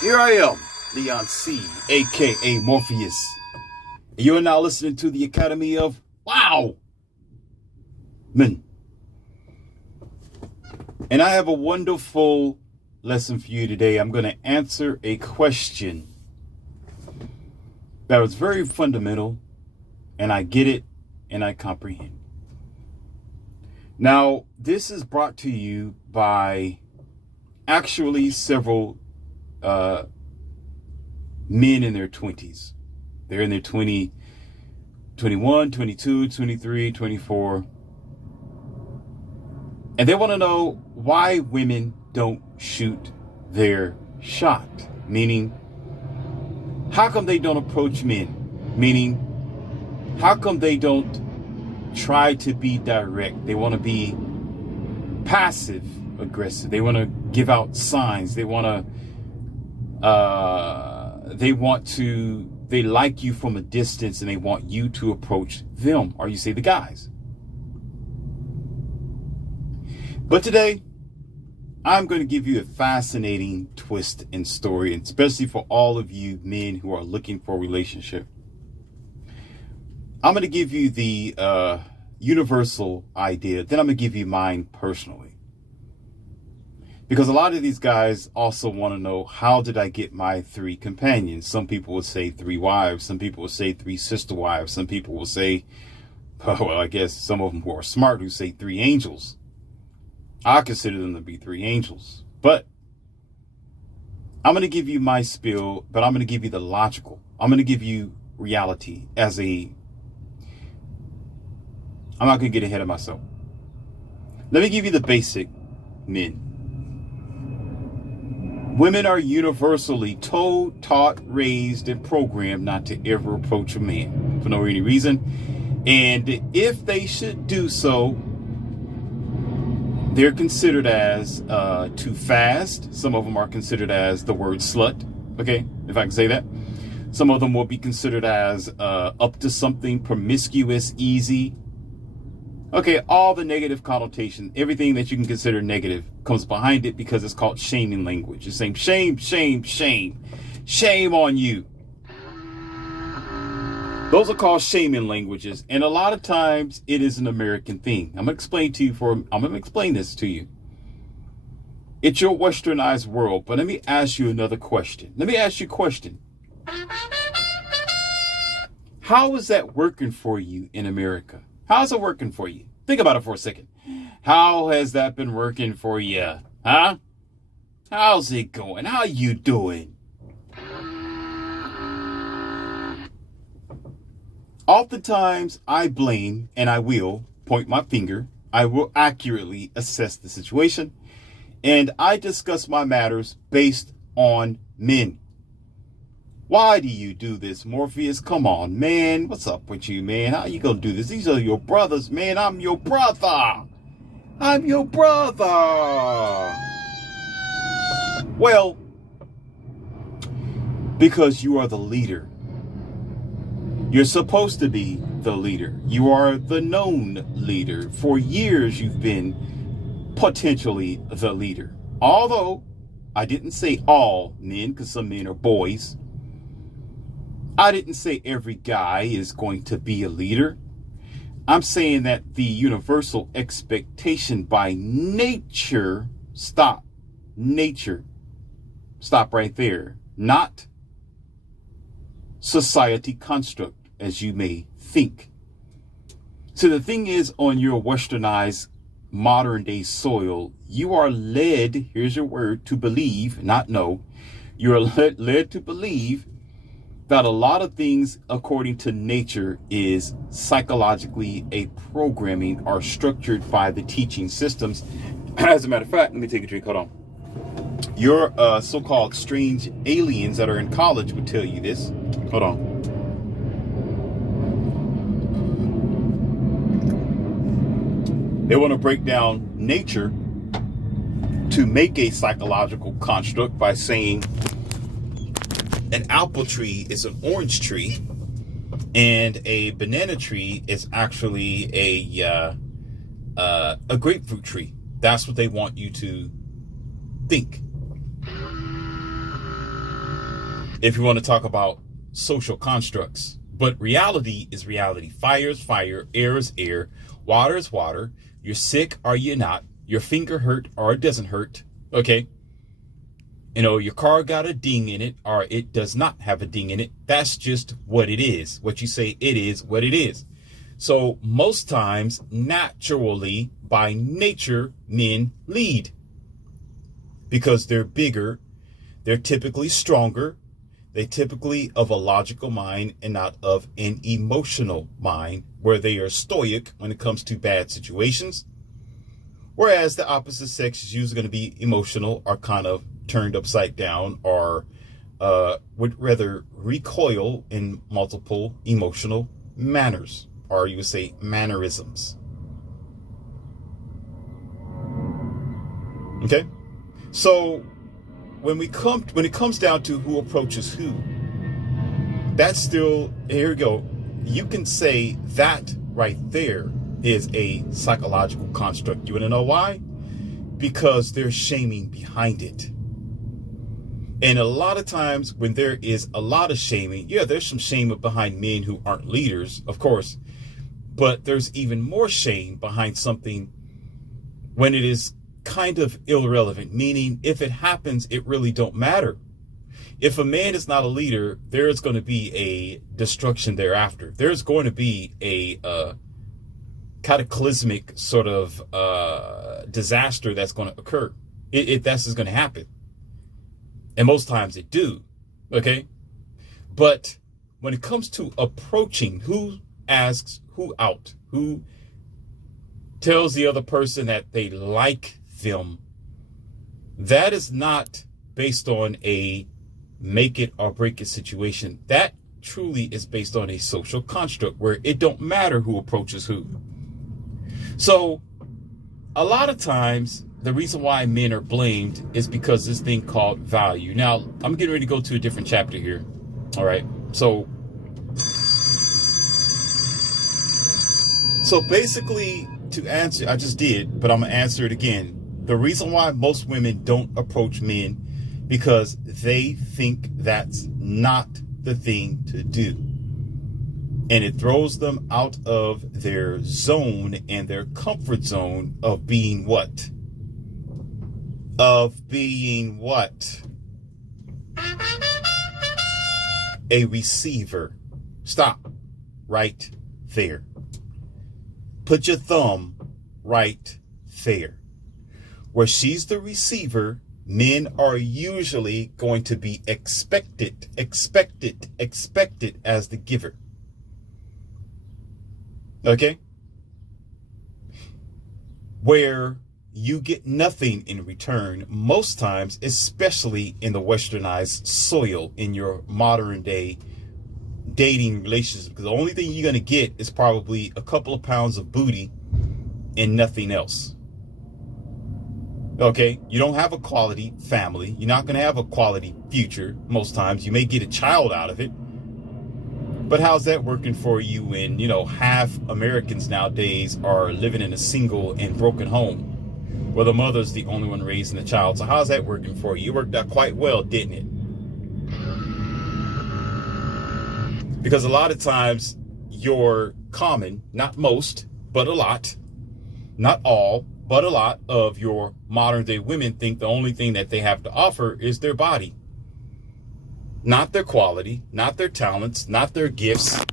Here I am, Leon C., aka Morpheus. You're now listening to the Academy of Wow Men. And I have a wonderful lesson for you today. I'm going to answer a question that was very fundamental, and I get it and I comprehend. Now, this is brought to you by actually several men in their 20s. They're in their 21, 22, 23, 24. And they want to know why women don't shoot their shot. Meaning, how come they don't approach men? Meaning, how come they don't try to be direct? They want to be passive aggressive. They want to give out signs. They like you from a distance and they want you to approach them, or you say the guys. But today, I'm going to give you a fascinating twist in story, and especially for all of you men who are looking for a relationship. I'm going to give you the universal idea, then I'm going to give you mine personally. Because a lot of these guys also want to know, how did I get my 3 companions? Some people will say 3 wives. Some people will say 3 sister wives. Some people will say, well, I guess some of them who are smart who say 3 angels. I consider them to be 3 angels. But I'm going to give you my spiel, but I'm going to give you the logical. I'm going to give you reality I'm not going to get ahead of myself. Let me give you the basic, men. Women are universally told, taught, raised, and programmed not to ever approach a man for no any reason. And if they should do so, they're considered as too fast. Some of them are considered as the word slut. Okay, if I can say that. Some of them will be considered as up to something, promiscuous, easy. Okay, all the negative connotation, everything that you can consider negative comes behind it, because it's called shaming language. It's saying shame, shame, shame. Shame on you. Those are called shaming languages, and a lot of times it is an American thing. I'm going to explain this to you. It's your westernized world, but let me ask you another question. Let me ask you a question. How is that working for you in America? How's it working for you? Think about it for a second. How has that been working for you? Huh? How's it going? How you doing? Oftentimes, I blame, and I will point my finger. I will accurately assess the situation, and I discuss my matters based on men. Why do you do this, Morpheus? Come on, man. What's up with you, man? How you gonna do this? These are your brothers, man. I'm your brother. I'm your brother. Well, because you are the leader. You're supposed to be the leader. You are the known leader. For years, you've been potentially the leader. Although, I didn't say all men, because some men are boys. I didn't say every guy is going to be a leader. I'm saying that the universal expectation by nature, nature, stop right there, not society construct, as you may think. So the thing is, on your westernized modern day soil, you are led, here's your word, to believe, not know, you're led to believe that a lot of things according to nature is psychologically a programming or structured by the teaching systems. As a matter of fact, let me take a drink, hold on. Your so-called strange aliens that are in college would tell you this. Hold on. They want to break down nature to make a psychological construct by saying an apple tree is an orange tree and a banana tree is actually a grapefruit tree. That's what they want you to think. if you want to talk about social constructs. But reality is reality. Fire is fire, air is air, water is water. You're sick or you're not. Your finger hurt or it doesn't hurt. Okay. You know, your car got a ding in it or it does not have a ding in it. That's just what it is. What you say it is what it is. So most times, naturally, by nature, men lead because they're bigger. They're typically stronger. They typically of a logical mind and not of an emotional mind, where they are stoic when it comes to bad situations. Whereas the opposite sex is usually going to be emotional or kind of turned upside down, or would rather recoil in multiple emotional manners, or you would say mannerisms. Okay? So when it comes down to who approaches who, that's still, here we go. You can say that right there is a psychological construct. You want to know why? Because there's shaming behind it. And a lot of times when there is a lot of shaming, yeah, there's some shame behind men who aren't leaders, of course, but there's even more shame behind something when it is kind of irrelevant, meaning if it happens, it really don't matter. If a man is not a leader, there is going to be a destruction thereafter. There's going to be a cataclysmic sort of disaster that's going to occur. That's just going to happen. And most times it do. Okay. But when it comes to approaching, who asks who out, who tells the other person that they like them, that is not based on a make it or break it situation. That truly is based on a social construct where it don't matter who approaches who. So a lot of times the reason why men are blamed is because this thing called value. Now I'm getting ready to go to a different chapter here. All right. So basically, to answer, I just did, but I'm gonna answer it again. The reason why most women don't approach men because they think that's not the thing to do. And it throws them out of their zone and their comfort zone of being what? Of being what? A receiver. Stop right there. Put your thumb right there. Where she's the receiver, men are usually going to be expected as the giver. Okay? Where you get nothing in return most times, especially in the westernized soil in your modern day dating relationships, because the only thing you're going to get is probably a couple of pounds of booty and nothing else. Okay, you don't have a quality family. You're not going to have a quality future most times. You may get a child out of it. But how's that working for you when, half Americans nowadays are living in a single and broken home where the mother's the only one raising the child? So how's that working for you? It worked out quite well, didn't it? Because a lot of times you're common, not most, but a lot, not all, but a lot of your modern day women think the only thing that they have to offer is their body. Not their quality, not their talents, not their gifts,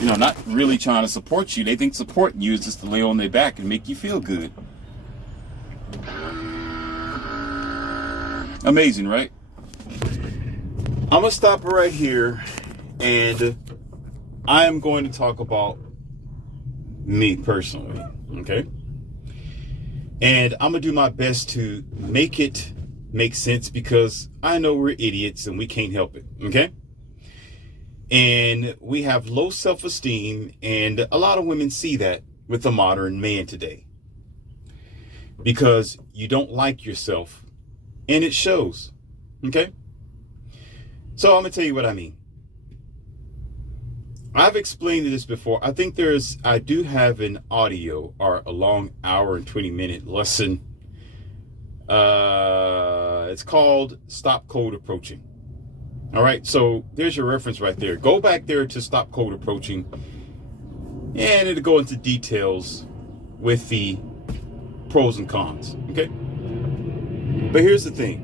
not really trying to support you. They think supporting you is just to lay on their back and make you feel good. Amazing, right? I'm going to stop right here, and I am going to talk about me personally, okay? And I'm going to do my best to make it make sense, because I know we're idiots and we can't help it, okay? And we have low self-esteem, and a lot of women see that with the modern man today, because you don't like yourself, and it shows, okay? So I'm going to tell you what I mean. I've explained this before. I think I do have an audio, or a long hour and 20-minute lesson. It's called Stop Cold Approaching. All right, so there's your reference right there. Go back there to Stop Cold Approaching, and it'll go into details with the pros and cons, okay? But here's the thing.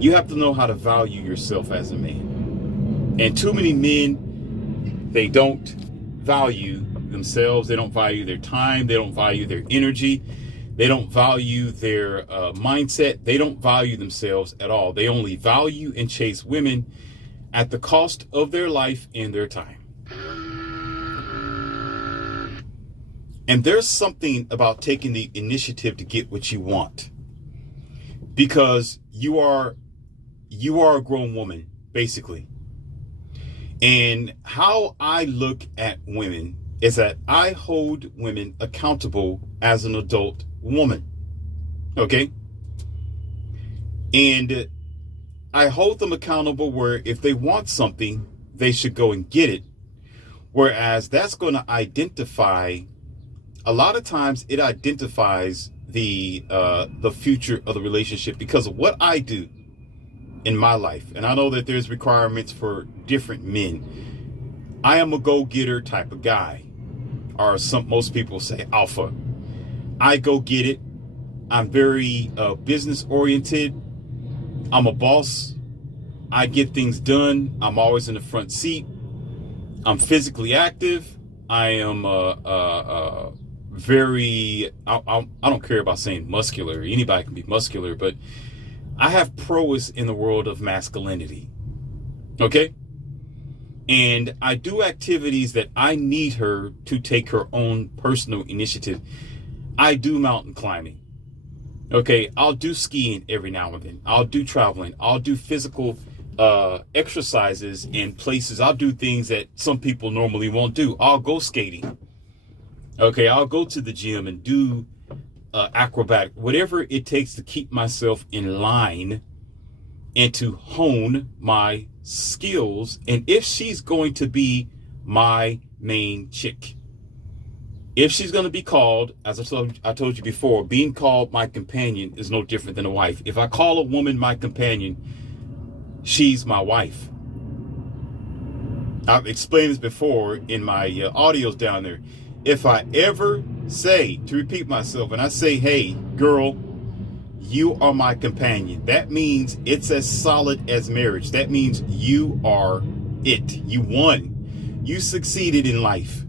You have to know how to value yourself as a man. And too many men, they don't value themselves. They don't value their time. They don't value their energy. They don't value their mindset. They don't value themselves at all. They only value and chase women at the cost of their life and their time. And there's something about taking the initiative to get what you want, because you are a grown woman, basically. And how I look at women is that I hold women accountable as an adult woman. Okay? And I hold them accountable where if they want something, they should go and get it. Whereas that's going to identify, a lot of times it identifies the future of the relationship because of what I do in my life. And I know that there's requirements for different men. I am a go-getter type of guy, or most people say alpha. I go get it. I'm very business oriented. I'm a boss. I get things done. I'm always in the front seat. I'm physically active. I am very, I don't care about saying muscular. Anybody can be muscular, but I have prowess in the world of masculinity. Okay? And I do activities that I need her to take her own personal initiative. I do mountain climbing. Okay? I'll do skiing every now and then. I'll do traveling. I'll do physical exercises in places. I'll do things that some people normally won't do. I'll go skating. Okay? I'll go to the gym and do acrobatic, whatever it takes to keep myself in line and to hone my skills. And if she's going to be my main chick, if she's going to be called, as I told you before, being called my companion is no different than a wife. If I call a woman my companion, she's my wife. I've explained this before in my audios down there. If I ever say, to repeat myself, and I say, hey, girl, you are my companion, that means it's as solid as marriage. That means you are it. You won. You succeeded in life.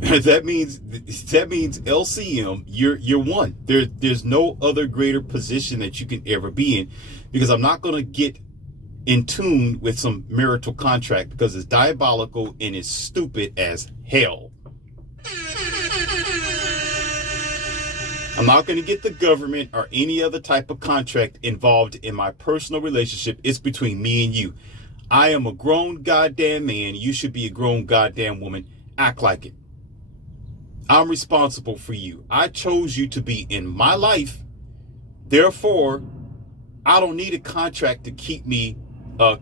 That means LCM, you're one. There's no other greater position that you can ever be in, because I'm not going to get in tune with some marital contract because it's diabolical and it's stupid as hell. I'm not going to get the government or any other type of contract involved in my personal relationship. It's between me and you. I am a grown goddamn man. You should be a grown goddamn woman. Act like it. I'm responsible for you. I chose you to be in my life. Therefore, I don't need a contract to keep me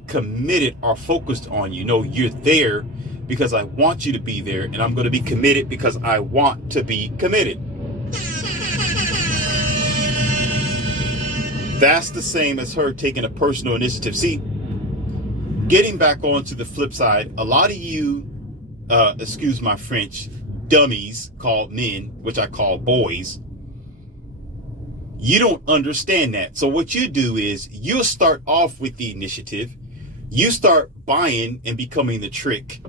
committed or focused on you. No, you're there because I want you to be there, and I'm going to be committed because I want to be committed. That's the same as her taking a personal initiative. See, getting back onto the flip side, a lot of you, excuse my French, dummies called men, which I call boys, you don't understand that. So what you do is you'll start off with the initiative. You start buying and becoming the trick.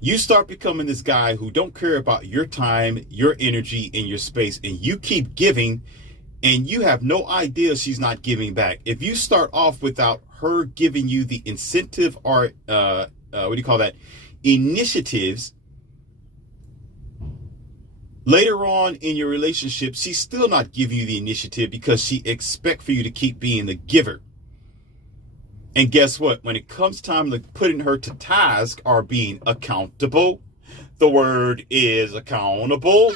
You start becoming this guy who don't care about your time, your energy, and your space, and you keep giving, and you have no idea she's not giving back. If you start off without her giving you the incentive or initiatives, later on in your relationship, she's still not giving you the initiative because she expects for you to keep being the giver. And guess what? When it comes time to putting her to task or being accountable, the word is accountable.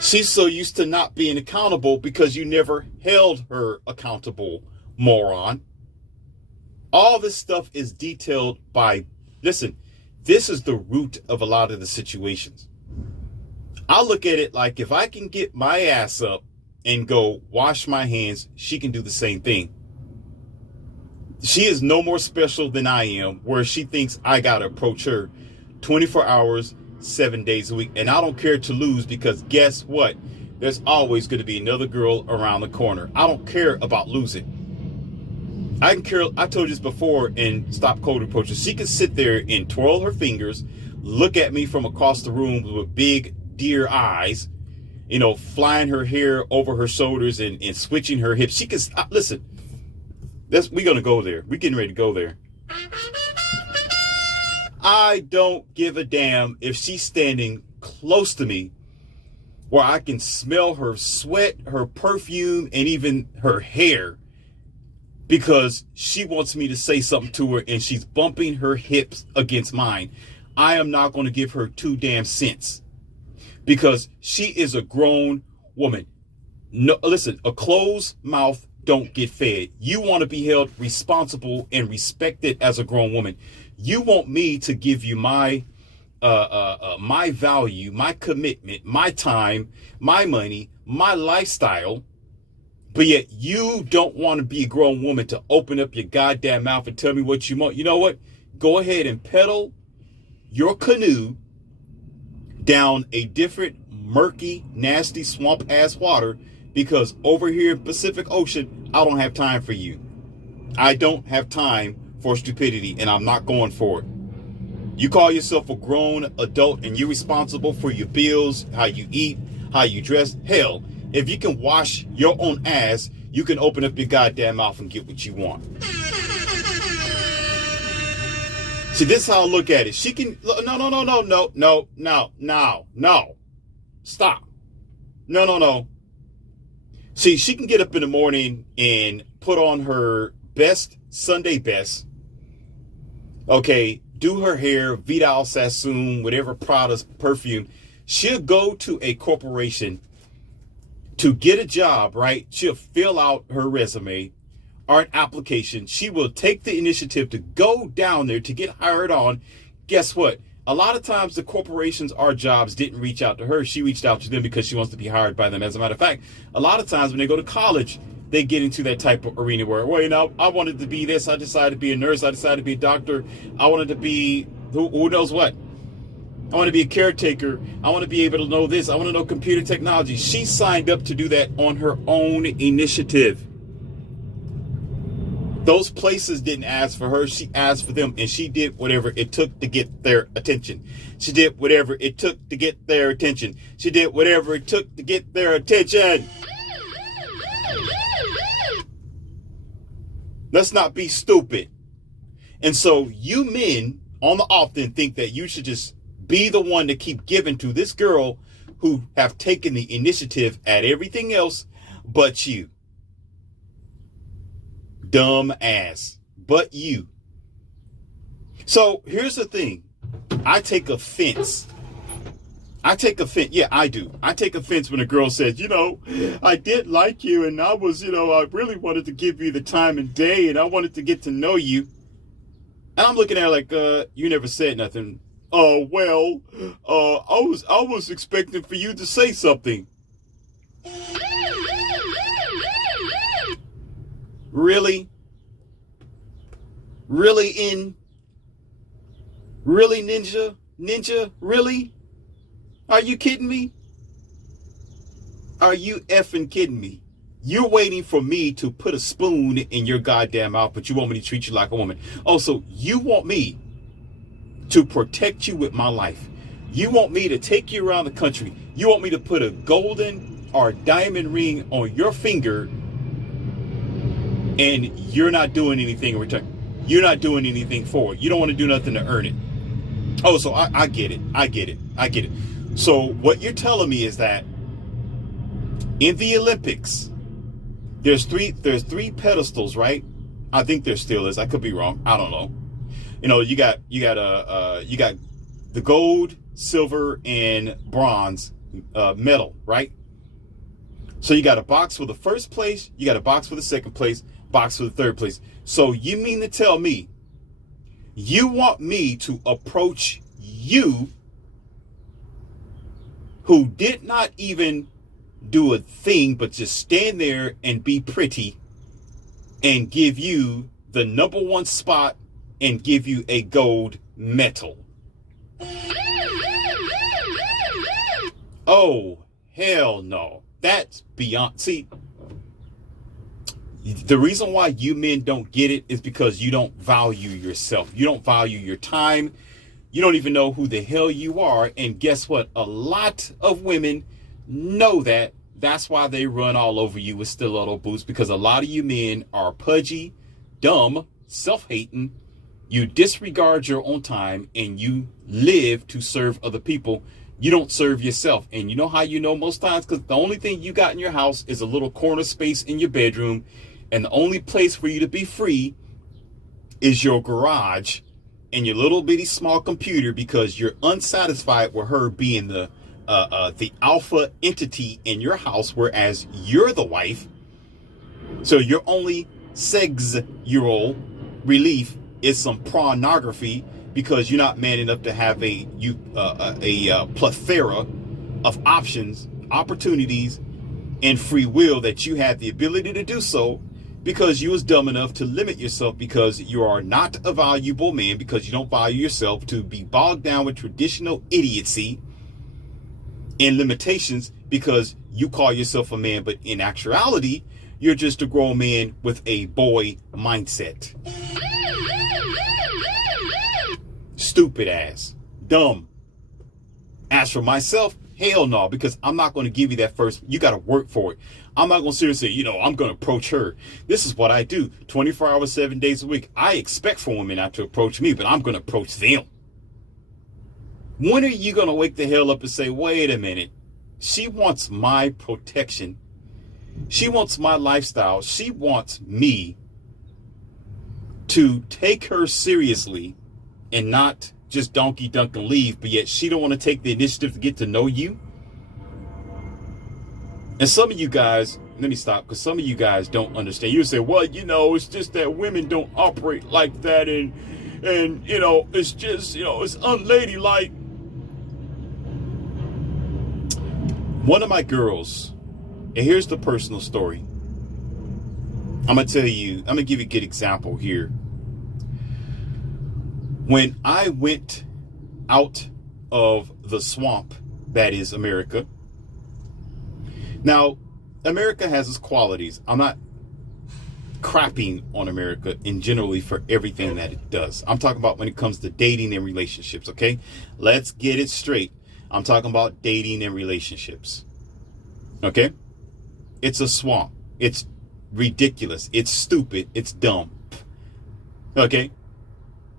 She's so used to not being accountable because you never held her accountable, moron. All this stuff is detailed by, listen, this is the root of a lot of the situations. I look at it like if I can get my ass up and go wash my hands, she can do the same thing. She is no more special than I am, where she thinks I got to approach her 24 hours, 7 days a week. And I don't care to lose, because guess what? There's always going to be another girl around the corner. I don't care about losing. I told you this before in Stop Cold Approaches. She can sit there and twirl her fingers, look at me from across the room with big deer eyes, flying her hair over her shoulders and switching her hips. She can, listen, we're going to go there. We're getting ready to go there. I don't give a damn if she's standing close to me where I can smell her sweat, her perfume, and even her hair, because she wants me to say something to her and she's bumping her hips against mine. I am not going to give her 2 damn cents, because she is a grown woman. No, listen, a closed mouth don't get fed. You want to be held responsible and respected as a grown woman. You want me to give you my my value, my commitment, my time, my money, my lifestyle, but yet you don't want to be a grown woman to open up your goddamn mouth and tell me what you want. You know what? Go ahead and pedal your canoe down a different murky, nasty, swamp ass water, because over here in Pacific Ocean, I don't have time for you. I don't have time for stupidity, and I'm not going for it. You call yourself a grown adult and you're responsible for your bills, how you eat, how you dress. Hell, if you can wash your own ass, you can open up your goddamn mouth and get what you want. See, this is how I look at it. She can, no. Stop. No. See, she can get up in the morning and put on her best Sunday best. Okay, do her hair, Vidal Sassoon, whatever Prada's perfume. She'll go to a corporation to get a job, right? She'll fill out her resume or an application. She will take the initiative to go down there to get hired on. Guess what? A lot of times the corporations or jobs didn't reach out to her. She reached out to them because she wants to be hired by them. As a matter of fact, a lot of times when they go to college, they get into that type of arena where, well, I wanted to be this. I decided to be a nurse. I decided to be a doctor. I wanted to be who knows what. I want to be a caretaker. I want to be able to know this. I want to know computer technology. She signed up to do that on her own initiative. Those places didn't ask for her. She asked for them, and she did whatever it took to get their attention. She did whatever it took to get their attention. She did whatever it took to get their attention. Let's not be stupid. And so you men on the often think that you should just be the one to keep giving to this girl who have taken the initiative at everything else but you. Dumb ass. But you. So here's the thing. I take offense. Yeah, I do. I take offense when a girl says, I did like you, and I was, I really wanted to give you the time and day, and I wanted to get to know you. And I'm looking at her like, you never said nothing. I was expecting for you to say something. Really? Really, Ninja? Ninja, really? Are you kidding me? Are you effing kidding me? You're waiting for me to put a spoon in your goddamn mouth, but you want me to treat you like a woman. Also, you want me to protect you with my life. You want me to take you around the country. You want me to put a golden or diamond ring on your finger, and you're not doing anything in return. You're not doing anything for it. You don't want to do nothing to earn it. Oh, so I get it. So what you're telling me is that in the Olympics, there's three pedestals, right? I think there still is. I could be wrong. I don't know. You got the gold, silver, and bronze medal, right? So you got a box for the first place, you got a box for the second place, box for the third place. So you mean to tell me you want me to approach you, who did not even do a thing but just stand there and be pretty and give you the number one spot and give you a gold medal. Oh, hell no. That's beyond. See, the reason why you men don't get it is because you don't value yourself. You don't value your time. You don't even know who the hell you are. And guess what? A lot of women know that. That's why they run all over you with stiletto boots, because a lot of you men are pudgy, dumb, self-hating. You disregard your own time and you live to serve other people. You don't serve yourself. And you know how you know most times? Because the only thing you got in your house is a little corner space in your bedroom. And the only place for you to be free is your garage and your little bitty small computer, because you're unsatisfied with her being the alpha entity in your house, whereas you're the wife. So your only sexual relief is some pornography, because you're not man enough to have a plethora of options, opportunities, and free will that you have the ability to do so, because you was dumb enough to limit yourself, because you are not a valuable man, because you don't value yourself, to be bogged down with traditional idiocy and limitations, because you call yourself a man, but in actuality, you're just a grown man with a boy mindset. Stupid ass. Dumb. As for myself, hell no, because I'm not going to give you that first. You got to work for it. I'm not going to seriously say, I'm going to approach her. This is what I do 24 hours, 7 days a week. I expect for women not to approach me, but I'm going to approach them. When are you going to wake the hell up and say, wait a minute, she wants my protection. She wants my lifestyle. She wants me to take her seriously and not just donkey dunk and leave, but yet she don't want to take the initiative to get to know you. And some of you guys, let me stop, because some of you guys don't understand. You say, well, it's just that women don't operate like that, and it's just, it's unladylike. One of my girls, and here's the personal story. I'm going to give you a good example here. When I went out of the swamp that is America. Now, America has its qualities. I'm not crapping on America in generally for everything that it does. I'm talking about when it comes to dating and relationships, okay? Let's get it straight. I'm talking about dating and relationships, okay? It's a swamp. It's ridiculous. It's stupid. It's dumb, okay?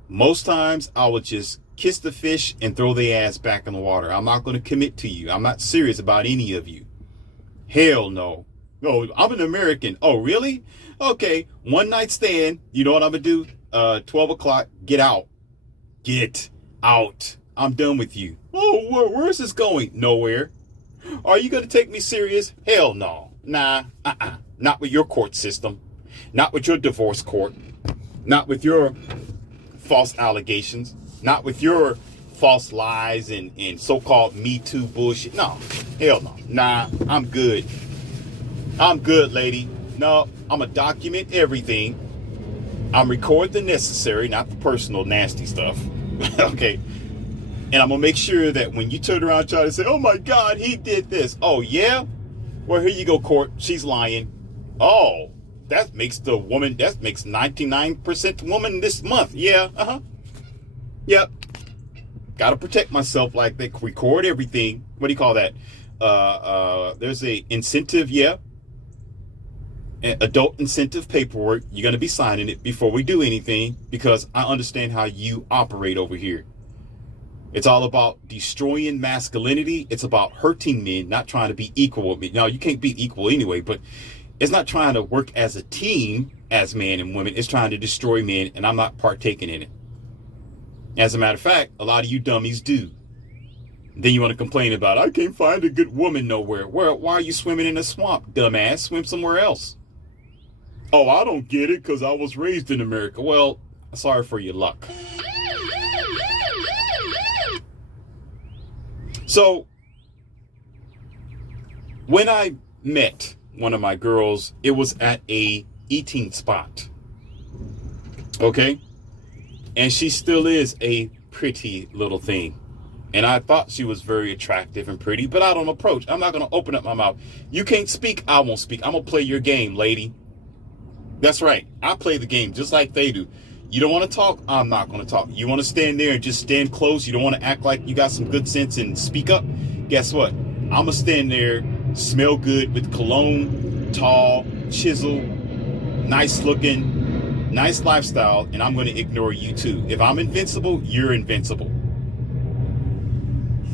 Most times I would just kiss the fish and throw their ass back in the water. I'm not going to commit to you. I'm not serious about any of you. Hell no. No, I'm an American. Oh, really? Okay. One night stand. You know what I'm going to do? 12 o'clock. Get out. Get out. I'm done with you. Oh, where's this going? Nowhere. Are you going to take me serious? Hell no. Nah. Not with your court system. Not with your divorce court. Not with your false allegations. Not with your false lies and so-called Me Too bullshit. No. Hell no. Nah. I'm good. I'm good, lady. No. I'm going to document everything. I'm record the necessary, not the personal nasty stuff. Okay. And I'm going to make sure that when you turn around and try to say, oh my God, he did this. Oh, yeah? Well, here you go, court. She's lying. Oh, that makes 99% woman this month. Yeah. Uh-huh. Yep. Got to protect myself like that. Record everything. What do you call that? There's a incentive. Yeah. Adult incentive paperwork. You're going to be signing it before we do anything, because I understand how you operate over here. It's all about destroying masculinity. It's about hurting men, not trying to be equal with me. No, you can't be equal anyway, but it's not trying to work as a team as men and women. It's trying to destroy men, and I'm not partaking in it. As a matter of fact, a lot of you dummies do. Then you want to complain about, I can't find a good woman nowhere. Why are you swimming in a swamp, dumbass? Swim somewhere else. Oh, I don't get it because I was raised in America. Well, sorry for your luck. So, When I met one of my girls, it was at a eating spot. Okay? And she still is a pretty little thing. And I thought she was very attractive and pretty, but I don't approach. I'm not going to open up my mouth. You can't speak, I won't speak. I'm going to play your game, lady. That's right. I play the game just like they do. You don't want to talk, I'm not going to talk. You want to stand there and just stand close. You don't want to act like you got some good sense and speak up. Guess what? I'm going to stand there, smell good with cologne, tall, chisel, nice looking, nice lifestyle, and I'm going to ignore you too. If I'm invincible, you're invincible.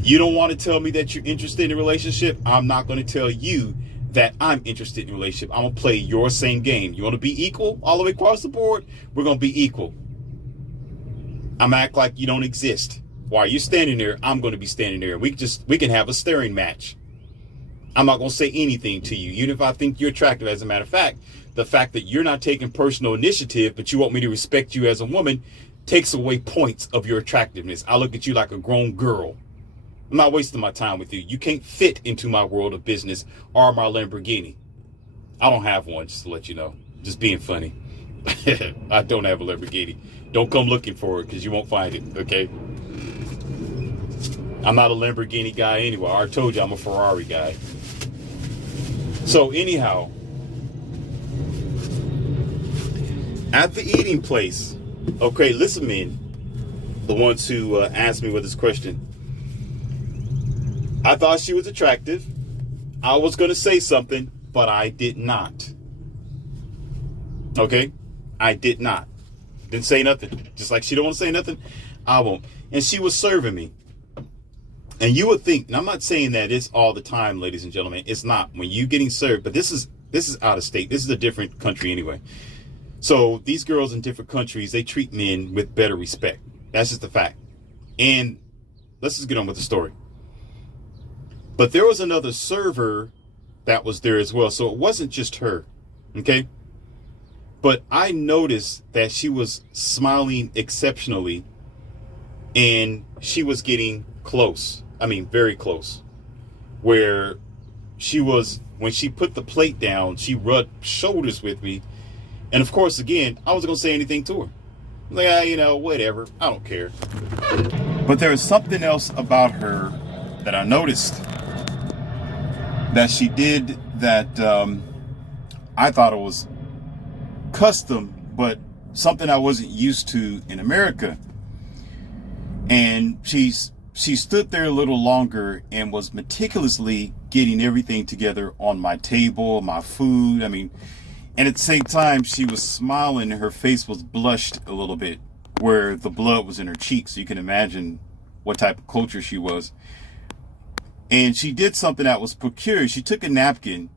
You don't want to tell me that you're interested in a relationship. I'm not going to tell you that I'm interested in a relationship. I'm going to play your same game. You want to be equal all the way across the board? We're going to be equal. I'm going to act like you don't exist. While you're standing there, I'm going to be standing there. We can have a staring match. I'm not going to say anything to you, even if I think you're attractive. As a matter of fact, the fact that you're not taking personal initiative, but you want me to respect you as a woman, takes away points of your attractiveness. I look at you like a grown girl. I'm not wasting my time with you. You can't fit into my world of business or my Lamborghini. I don't have one, just to let you know. Just being funny. I don't have a Lamborghini. Don't come looking for it because you won't find it, okay? I'm not a Lamborghini guy anyway. I already told you I'm a Ferrari guy. So anyhow, at the eating place, okay, listen, men, the ones who asked me with this question. I thought she was attractive. I was going to say something, but I did not. Okay? I did not. Didn't say nothing. Just like she don't want to say nothing, I won't. And she was serving me. And you would think, and I'm not saying that it's all the time, ladies and gentlemen. It's not. When you're getting served, but this is out of state. This is a different country anyway. So these girls in different countries, they treat men with better respect. That's just the fact. And let's just get on with the story. But there was another server that was there as well. So it wasn't just her. Okay. But I noticed that she was smiling exceptionally and she was getting close. I mean, very close. Where she was, when she put the plate down, she rubbed shoulders with me. And of course, again, I wasn't going to say anything to her. Like, whatever. I don't care. But there was something else about her that I noticed that she did that I thought it was custom, but something I wasn't used to in America. And she stood there a little longer and was meticulously getting everything together on my table, my food. I mean, and at the same time, she was smiling and her face was blushed a little bit where the blood was in her cheeks. So you can imagine what type of culture she was. And she did something that was peculiar. She took a napkin,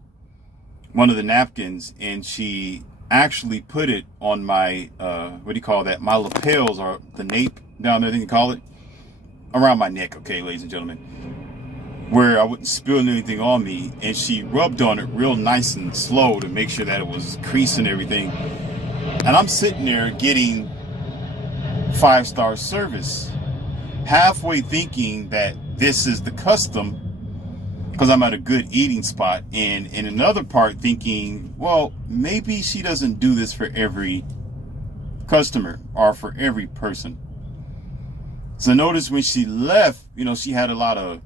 one of the napkins, and she actually put it on my, my lapels, or the nape down there, I think you call it, around my neck, okay, ladies and gentlemen, where I wouldn't spill anything on me. And she rubbed on it real nice and slow to make sure that it was creasing everything. And I'm sitting there getting 5-star service, halfway thinking that this is the custom because I'm at a good eating spot, and in another part thinking, well, maybe she doesn't do this for every customer or for every person. So notice when she left, she had a lot of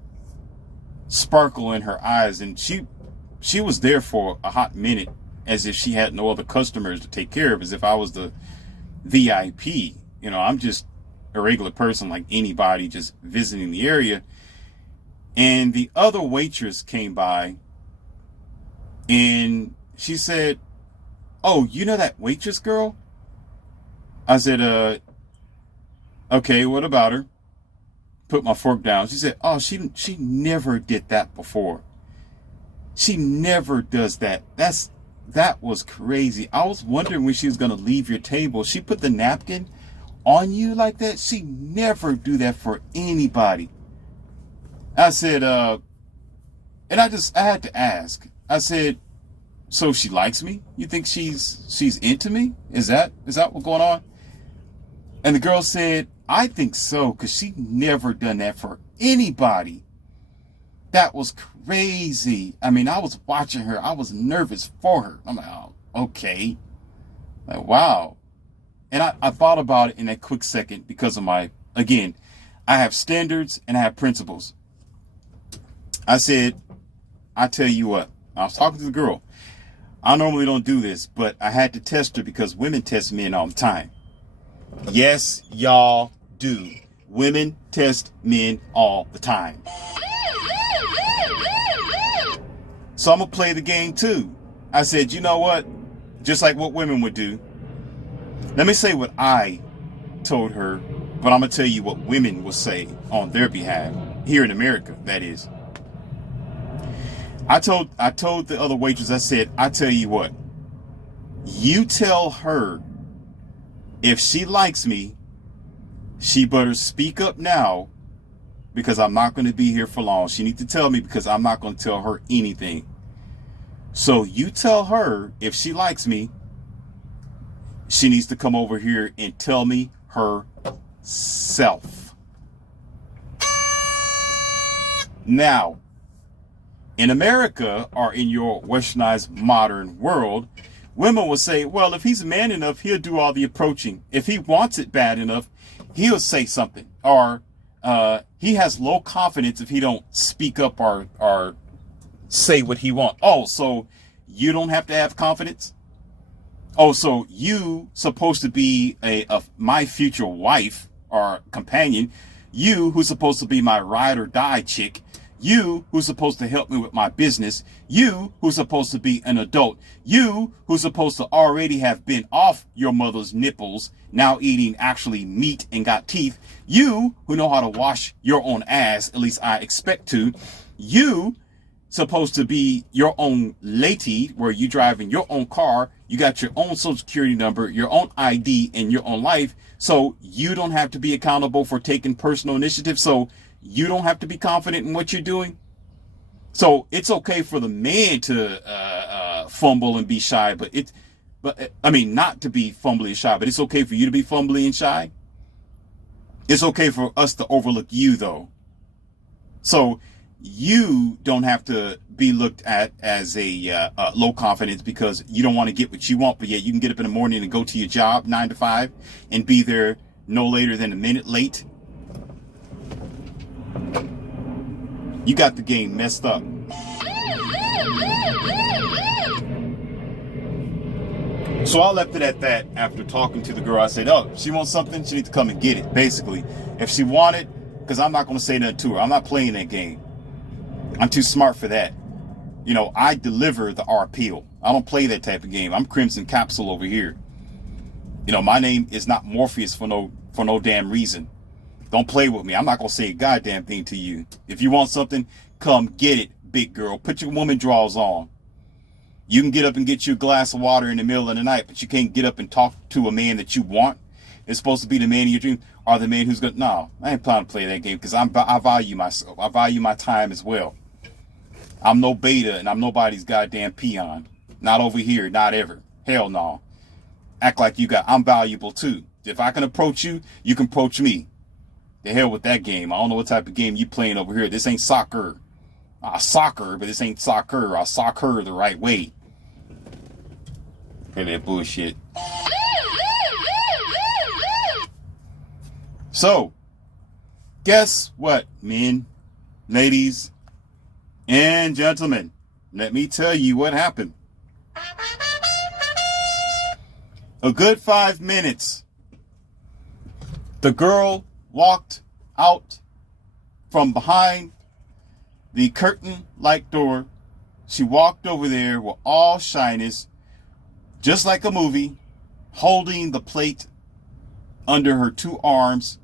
sparkle in her eyes, and she was there for a hot minute as if she had no other customers to take care of, as if I was the VIP. I'm just a regular person like anybody just visiting the area. And the other waitress came by and she said, "Oh, you know that waitress girl?" I said, okay, what about her? Put my fork down. She said, "Oh, she never did that before. She never does that. That was crazy. I was wondering when she was going to leave your table. She put the napkin on you like that. She never do that for anybody." I said, and I had to ask. I said, "So she likes me? You think she's into me? Is that what's going on?" And the girl said, "I think so, because she never done that for anybody." That was crazy. I mean, I was watching her. I was nervous for her. I'm like, oh, okay. Like, wow. And I thought about it in a quick second because of again, I have standards and I have principles. I said, I tell you what, I was talking to the girl. I normally don't do this, but I had to test her because women test men all the time. Yes, y'all do. Women test men all the time. So I'm going to play the game too. I said, you know what? Just like what women would do. Let me say what I told her, but I'm going to tell you what women will say on their behalf. Here in America, that is. I told the other waitress, I said, I tell you what. You tell her if she likes me, she better speak up now because I'm not going to be here for long. She needs to tell me because I'm not going to tell her anything. So you tell her if she likes me, she needs to come over here and tell me herself. Now, in America or in your westernized modern world, women will say, well, if he's man enough, he'll do all the approaching. If he wants it bad enough, he'll say something. Or he has low confidence if he don't speak up or say what he wants. Oh, so you don't have to have confidence? Oh, so you supposed to be my future wife or companion, you who's supposed to be my ride or die chick, you who's supposed to help me with my business, you who's supposed to be an adult, you who's supposed to already have been off your mother's nipples, now eating actually meat and got teeth, you who know how to wash your own ass, at least I expect to, you supposed to be your own lady where you drive in your own car, you got your own social security number, your own ID in your own life, so you don't have to be accountable for taking personal initiative, so you don't have to be confident in what you're doing. So it's okay for the man to fumble and be shy, but I mean, not to be fumbly and shy, but it's okay for you to be fumbly and shy. It's okay for us to overlook you though. So you don't have to be looked at as a low confidence because you don't want to get what you want, but yet you can get up in the morning and go to your job 9 to 5 and be there no later than a minute late. You got the game messed up. So I left it at that after talking to the girl. I said, oh, if she wants something, she needs to come and get it, basically. If she wanted, because I'm not going to say nothing to her. I'm not playing that game. I'm too smart for that. You know, I deliver the RPO. I don't play that type of game. I'm Crimson Capsule over here. You know, my name is not Morpheus for no damn reason. Don't play with me. I'm not going to say a goddamn thing to you. If you want something, come get it, big girl. Put your woman drawers on. You can get up and get you a glass of water in the middle of the night, but you can't get up and talk to a man that you want. It's supposed to be the man of your dream or the man who's going to, no, I ain't planning to play that game because I value myself. I value my time as well. I'm no beta and I'm nobody's goddamn peon. Not over here, not ever. Hell no. Act like I'm valuable too. If I can approach you, you can approach me. The hell with that game. I don't know what type of game you playing over here. This ain't soccer. Soccer, but this ain't soccer. I soccer the right way. Hear that bullshit. So, guess what, men, ladies, and gentlemen? Let me tell you what happened. A good 5 minutes. The girl walked out from behind the curtain-like door. She walked over there with all shyness, just like a movie, holding the plate under her 2 arms,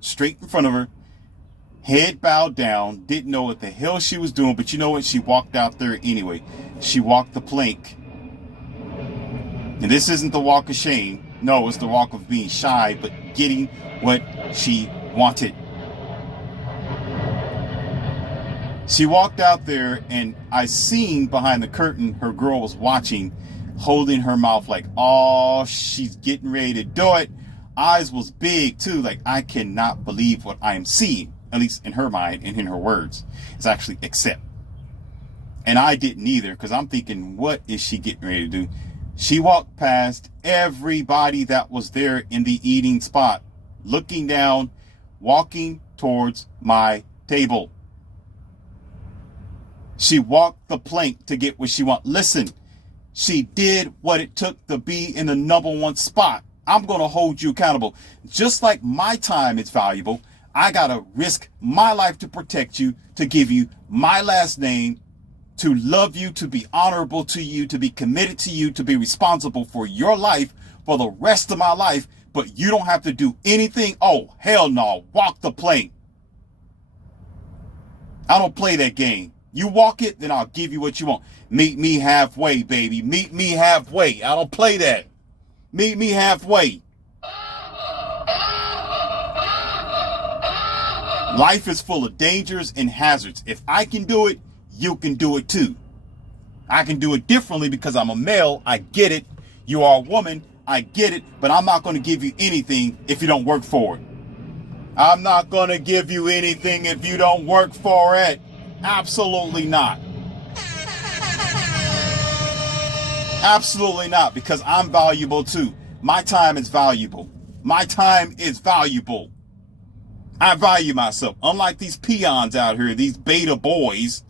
straight in front of her, head bowed down, didn't know what the hell she was doing, but you know what? She walked out there anyway. She walked the plank. And this isn't the walk of shame. No, it's the walk of being shy, but getting what she wanted. She walked out there, and I seen behind the curtain her girl was watching, holding her mouth like, oh, she's getting ready to do it. Eyes was big too, like I cannot believe what I'm seeing. at least in her mind and in her words, is actually accept. And I didn't either, because I'm thinking, what is she getting ready to do? She walked past everybody that was there in the eating spot, looking down, walking towards my table. She walked the plank to get what she wanted. Listen, she did what it took to be in the number one spot. I'm going to hold you accountable. Just like my time is valuable, I got to risk my life to protect you, to give you my last name, to love you, to be honorable to you, to be committed to you, to be responsible for your life for the rest of my life. But you don't have to do anything. Oh, hell no. Walk the plank. I don't play that game. You walk it, then I'll give you what you want. Meet me halfway, baby. Meet me halfway. I don't play that. Meet me halfway. Life is full of dangers and hazards. If I can do it, you can do it too. I can do it differently because I'm a male. I get it. You are a woman. I get it. But I'm not going to give you anything if you don't work for it. I'm not going to give you anything if you don't work for it. Absolutely not. Absolutely not, because I'm valuable too. My time is valuable. My time is valuable. I value myself. Unlike these peons out here, these beta boys,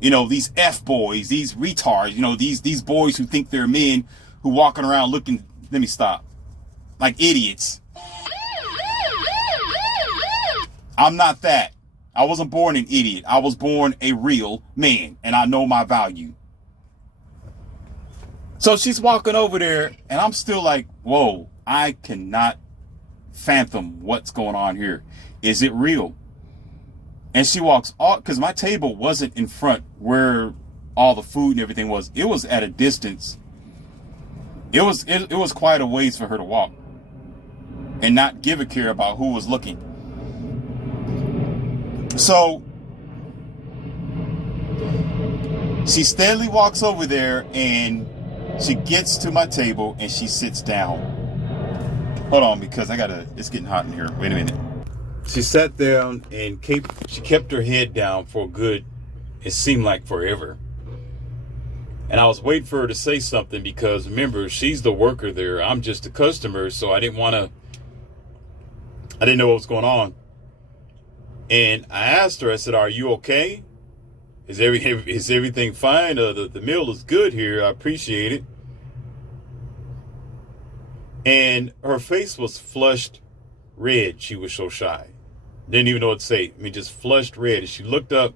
you know, these F boys, these retards, you know, these boys who think they're men who walking around looking, let me stop, like idiots. I'm not that. I wasn't born an idiot. I was born a real man, and I know my value. So she's walking over there, and I'm still like, whoa, I cannot fathom what's going on here. Is it real? And she walks off, because my table wasn't in front where all the food and everything was. It was at a distance. It was quite a ways for her to walk and not give a care about who was looking. So she steadily walks over there and she gets to my table and she sits down. Hold on, because it's getting hot in here. Wait a minute. She sat down and she kept her head down for it seemed like forever. And I was waiting for her to say something because remember, she's the worker there. I'm just a customer. So I didn't know what was going on. And I asked her, I said, are you okay? Is everything fine? The meal is good here. I appreciate it. And her face was flushed red. She was so shy. Didn't even know what to say. I mean, just flushed red. And she looked up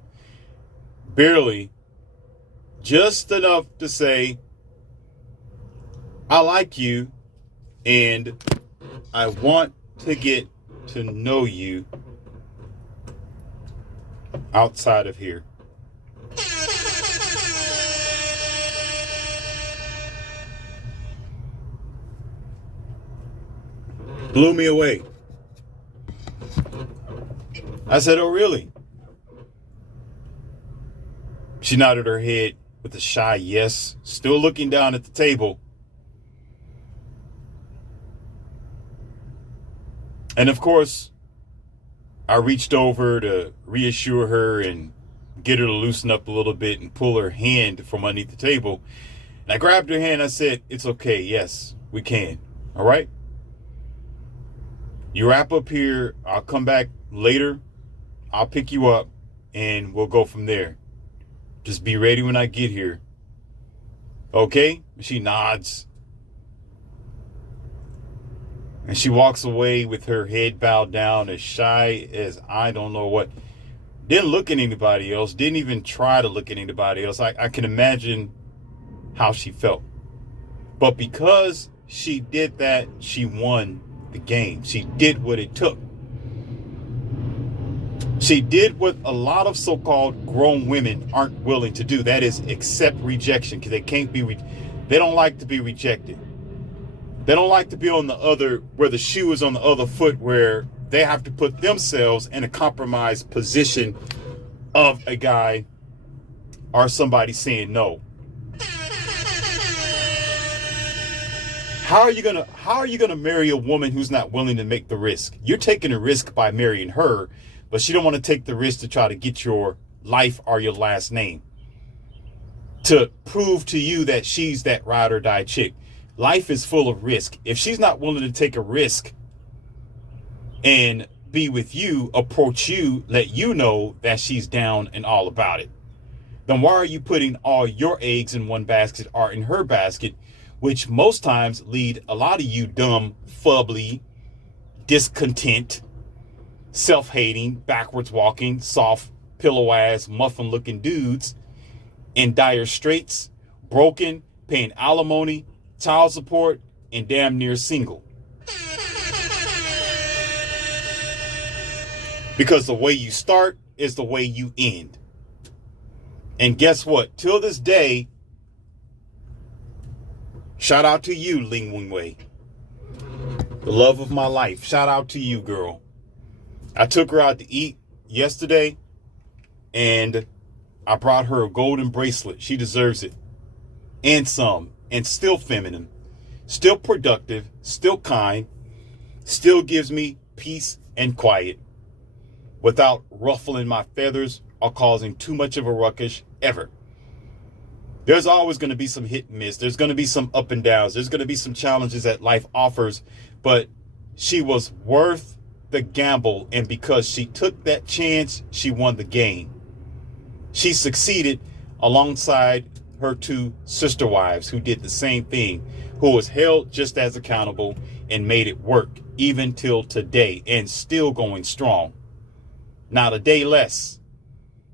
barely, just enough to say, I like you and I want to get to know you outside of here. Blew me away. I said, oh, really? She nodded her head with a shy yes, still looking down at the table. And of course, I reached over to reassure her and get her to loosen up a little bit and pull her hand from underneath the table. And I grabbed her hand. I said, it's okay. Yes, we can. All right. You wrap up here. I'll come back later. I'll pick you up and we'll go from there. Just be ready when I get here. Okay? She nods. And she walks away with her head bowed down, as shy as I don't know what. Didn't look at anybody else. Didn't even try to look at anybody else. I can imagine how she felt. But because she did that, she won the game. She did what it took. She did what a lot of so-called grown women aren't willing to do. That is accept rejection, because they can't be, they don't like to be rejected. They don't like to be on the other, where the shoe is on the other foot, where they have to put themselves in a compromised position of a guy or somebody saying no. How are you gonna marry a woman who's not willing to make the risk? You're taking a risk by marrying her, but she don't want to take the risk to try to get your life or your last name, to prove to you that she's that ride or die chick. Life is full of risk. If she's not willing to take a risk and be with you, approach you, let you know that she's down and all about it, then why are you putting all your eggs in one basket or in her basket, which most times lead a lot of you dumb, fubbly, discontent, self-hating, backwards walking, soft, pillow-ass, muffin-looking dudes in dire straits, broken, paying alimony, child support, and damn near single. Because the way you start is the way you end. And guess what? Till this day, shout out to you, Ling Wing Wei, the love of my life. Shout out to you, girl. I took her out to eat yesterday, and I brought her a golden bracelet. She deserves it. And some. And still feminine. Still productive. Still kind. Still gives me peace and quiet, without ruffling my feathers or causing too much of a ruckus ever. There's always going to be some hit and miss. There's going to be some up and downs. There's going to be some challenges that life offers. But she was worth the gamble. And because she took that chance, she won the game. She succeeded alongside her two sister wives who did the same thing, who was held just as accountable and made it work even till today, and still going strong. Not a day less.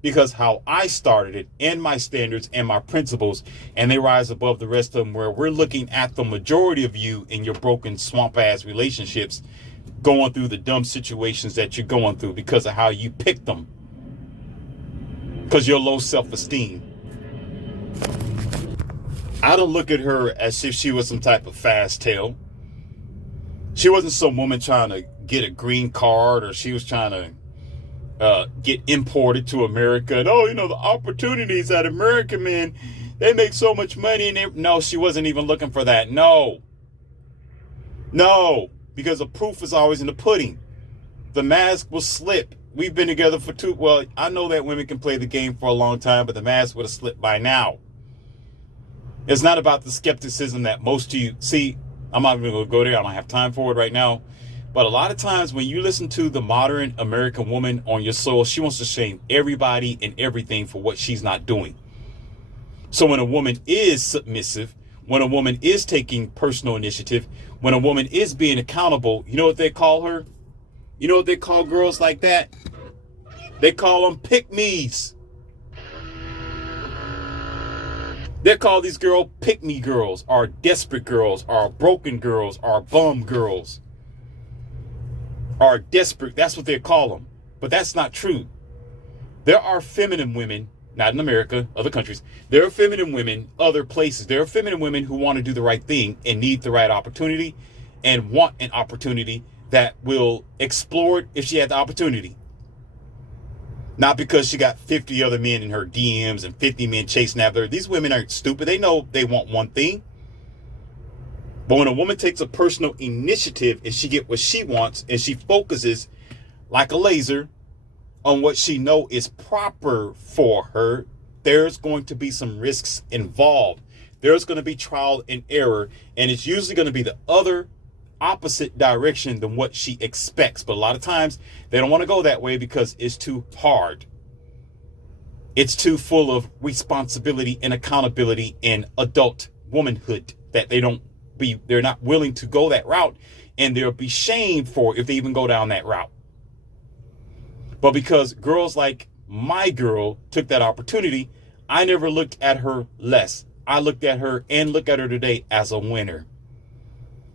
Because how I started it, and my standards and my principles, and they rise above the rest of them, where we're looking at the majority of you in your broken swamp ass relationships going through the dumb situations that you're going through because of how you picked them, because you're low self-esteem. I don't look at her as if she was some type of fast tail. She wasn't some woman trying to get a green card, or she was trying to get imported to America. And, oh, you know, the opportunities that American men, they make so much money. And no, she wasn't even looking for that. No, because the proof is always in the pudding. The mask will slip. We've been together for I know that women can play the game for a long time, but the mask would have slipped by now. It's not about the skepticism that most of you see. I'm not even going to go there. I don't have time for it right now. But a lot of times when you listen to the modern American woman on your soul, she wants to shame everybody and everything for what she's not doing. So when a woman is submissive, when a woman is taking personal initiative, when a woman is being accountable, you know what they call her? You know what they call girls like that? They call them pick-me's. They call these girls pick-me girls, or desperate girls, or broken girls, or bum girls. Are desperate. That's what they call them. But that's not true. There are feminine women, not in America, other countries. There are feminine women, other places. There are feminine women who want to do the right thing and need the right opportunity and want an opportunity that will explore it if she had the opportunity. Not because she got 50 other men in her DMs and 50 men chasing after her. These women aren't stupid. They know they want one thing. But when a woman takes a personal initiative and she gets what she wants, and she focuses like a laser on what she know is proper for her, there's going to be some risks involved. There's going to be trial and error, and it's usually going to be the other opposite direction than what she expects. But a lot of times they don't want to go that way because it's too hard. It's too full of responsibility and accountability and adult womanhood that they're not willing to go that route, and they'll be shamed for if they even go down that route. But because girls like my girl took that opportunity, I never looked at her less. I looked at her and look at her today as a winner.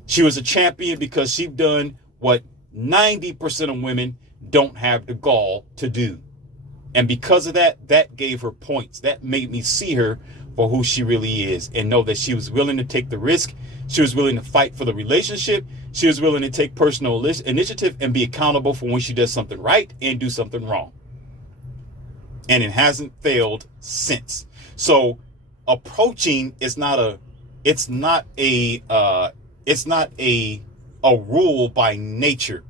She was a champion because she's done what 90% of women don't have the gall to do. And because of that, that gave her points. That made me see her for who she really is and know that she was willing to take the risk. She was willing to fight for the relationship. She was willing to take personal initiative and be accountable for when she does something right and do something wrong. And it hasn't failed since. So approaching is not a rule by nature.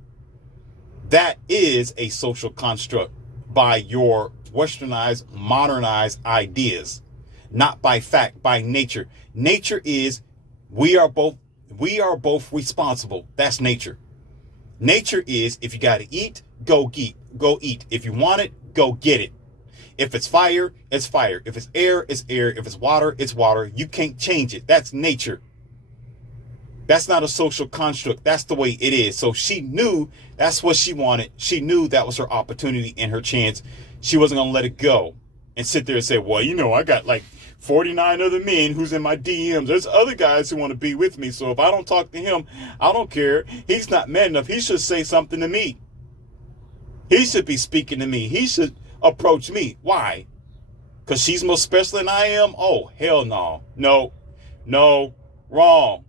That is a social construct by your westernized, modernized ideas, not by fact, by nature. Nature is we are both responsible. That's nature. Nature is if you got to eat, go eat. If you want it, go get it. If it's fire, it's fire. If it's air, it's air. If it's water, it's water. You can't change it. That's nature. That's not a social construct. That's the way it is. So she knew that's what she wanted. She knew that was her opportunity and her chance. She wasn't going to let it go and sit there and say, well, I got like 49 other men who's in my DMs. There's other guys who want to be with me. So if I don't talk to him, I don't care. He's not man enough. He should say something to me. He should be speaking to me. He should approach me. Why? Because she's more special than I am? Oh, hell no. No, wrong.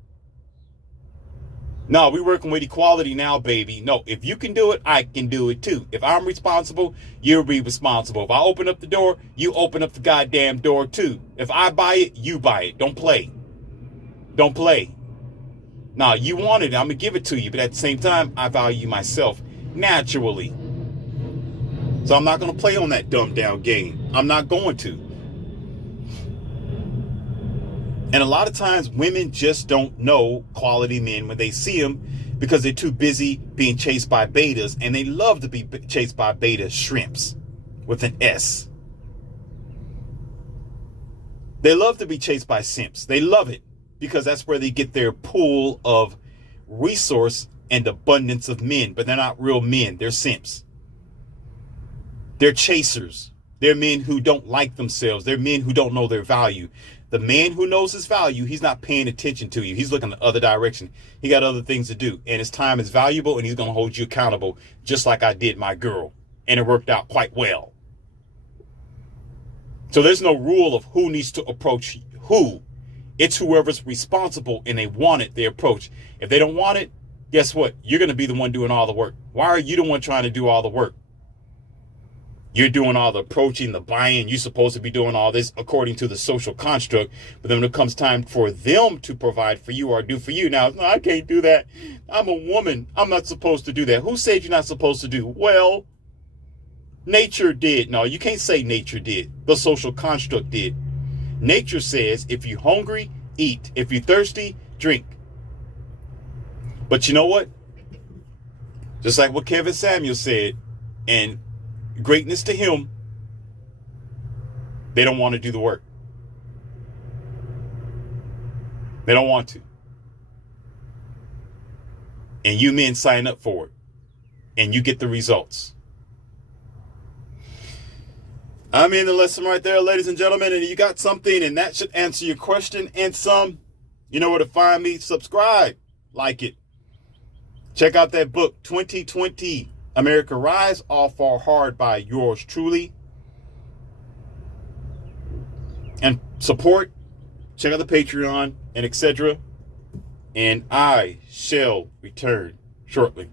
No, we're working with equality now, baby. No, if you can do it, I can do it too. If I'm responsible, you'll be responsible. If I open up the door, you open up the goddamn door too. If I buy it, you buy it. Don't play. Don't play. Nah, you want it, I'm going to give it to you. But at the same time, I value myself naturally. So I'm not going to play on that dumbed down game. I'm not going to. And a lot of times women just don't know quality men when they see them because they're too busy being chased by betas, and they love to be chased by beta shrimps with an S. They love to be chased by simps. They love it because that's where they get their pool of resource and abundance of men, but they're not real men. They're simps. They're chasers. They're men who don't like themselves. They're men who don't know their value. The man who knows his value, he's not paying attention to you. He's looking the other direction. He got other things to do. And his time is valuable, and he's going to hold you accountable, just like I did my girl. And it worked out quite well. So there's no rule of who needs to approach who. It's whoever's responsible and they want it, they approach. If they don't want it, guess what? You're going to be the one doing all the work. Why are you the one trying to do all the work? You're doing all the approaching, the buying. You're supposed to be doing all this according to the social construct. But then when it comes time for them to provide for you or do for you, now, no, I can't do that. I'm a woman. I'm not supposed to do that. Who said you're not supposed to do? Well, nature did. No, you can't say nature did. The social construct did. Nature says if you're hungry, eat. If you're thirsty, drink. But you know what? Just like what Kevin Samuel said, and greatness to him, they don't want to do the work. They don't want to. And you men sign up for it. And you get the results. I'm in the lesson right there, ladies and gentlemen. And you got something, and that should answer your question and some. You know where to find me. Subscribe. Like it. Check out that book, 2020 America Rise, All Fall Hard by yours truly. And support, check out the Patreon and etc. And I shall return shortly.